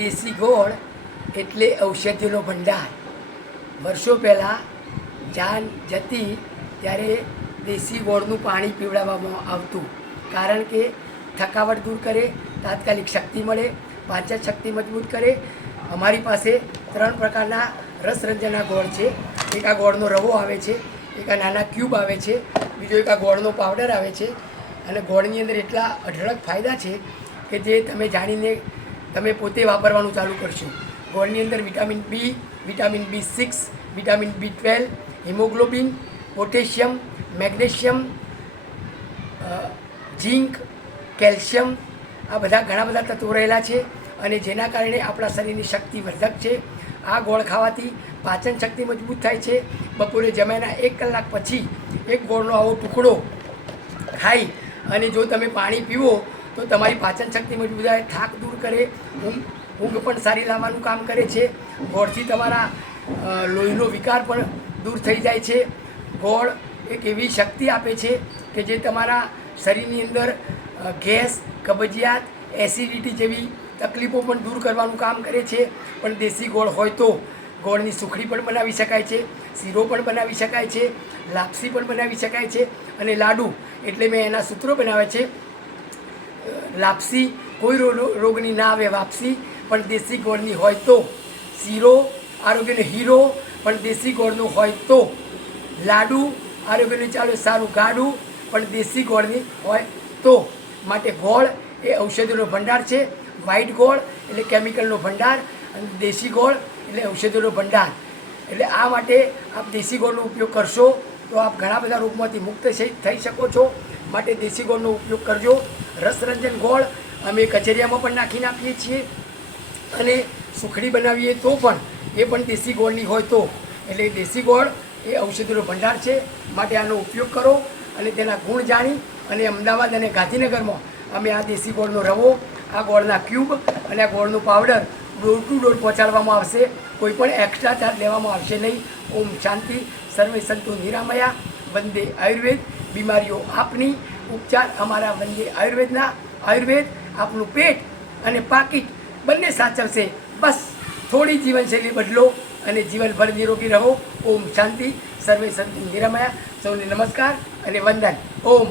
દેશી ગોળ એટલે ઔષધિનો ભંડાર. વર્ષો પહેલાં જાન જતી ત્યારે દેશી ગોળનું પાણી પીવડાવવામાં આવતું, કારણ કે થકાવટ દૂર કરે, તાત્કાલિક શક્તિ મળે, પાચન શક્તિ મજબૂત કરે. અમારી પાસે 3 પ્રકારના રસરંજનના ગોળ છે. એક આ ગોળનો રવો આવે છે, એક આ નાના ક્યુબ આવે છે, બીજો એક આ ગોળનો પાવડર આવે છે. અને ગોળની અંદર એટલા અઢળક ફાયદા છે કે જે તમે જાણીને તમે પોતે વાપરવાનું ચાલુ કરશો. ગોળની અંદર vitamin B, vitamin B6, vitamin B12, haemoglobin, potassium, magnesium, zinc, calcium, આ બધા ઘણા બધા તત્વો રહેલા છે અને જેના કારણે આપણા શરીરની શક્તિ વર્ધક છે. આ ગોળ ખાવાથી પાચન શક્તિ મજબૂત થાય છે. બપોરે જમ્યાના 1 કલાક પછી એક ગોળનો આવો ટુકડો ખાઈ અને જો તમે પાણી પીવો તો તમારી પાચન શક્તિ મજબૂત થાય, થાક દૂર કરે, ઊંઘ પણ સારી લાવવાનું કામ કરે છે. ગોળથી તમારા લોહીનો વિકાર પણ દૂર થઈ જાય છે. ગોળ એક એવી શક્તિ આપે છે કે જે તમારા શરીરની અંદર ગેસ, કબજિયાત, એસિડિટી જેવી તકલીફો પણ દૂર કરવાનું કામ કરે છે. પણ દેશી ગોળ હોય તો ગોળની સુખડી પણ બનાવી શકાય છે, શીરો પણ બનાવી શકાય છે, લાપસી પણ બનાવી શકાય છે અને લાડુ, એટલે મેં એના સૂત્રો બનાવ્યા છે. લાપસી કોઈ રોગની ના આવે વાપસી, પણ દેશી ગોળની હોય તો. શીરો આરોગ્યનો હીરો, પણ દેશી ગોળનું હોય તો. લાડુ આરોગ્યનું ચાલે સારું ગાડું, પણ દેશી ગોળની હોય તો. માટે ગોળ એ ઔષધિનો ભંડાર છે. વ્હાઇટ ગોળ એટલે કેમિકલનો ભંડાર અને દેશી ગોળ એટલે ઔષધિનો ભંડાર. એટલે આ માટે આપ દેશી ગોળનો ઉપયોગ કરશો તો આપ ઘણા બધા રોગમાંથી મુક્ત થઈ શકો છો. માટે દેશી ગોળનો ઉપયોગ કરજો. રસરંજન ગોળ અમે કચરિયામાં પણ નાખીને આપીએ છીએ અને સુખડી બનાવીએ તો પણ એ પણ દેશી ગોળની હોય તો. એટલે દેશી ગોળ એ ઔષધિનો ભંડાર છે. માટે આનો ઉપયોગ કરો અને તેના ગુણ જાણી અને અમદાવાદ અને ગાંધીનગરમાં અમે આ દેશી ગોળનો રવો, આ ગોળના ક્યુબ અને આ ગોળનું પાવડર ડોર ટુ ડોર પહોંચાડવામાં આવશે. કોઈ પણ એક્સ્ટ્રા ચાર્જ લેવામાં આવશે નહીં. ઓમ શાંતિ, સર્વે સંતુ નિરામયા. વંદે આયુર્વેદ. બીમારીઓ આપની, ઉપચાર અમારા વંદે આયુર્વેદના. આયુર્વેદ આપનું પેટ અને પાકીટ બંને સાચવશે. બસ થોડી જીવનશૈલી બદલો અને જીવનભર નિરોગી રહો. ઓમ શાંતિ, સર્વે સંતુ નિરામયા. સૌને નમસ્કાર અને વંદન. ઓમ.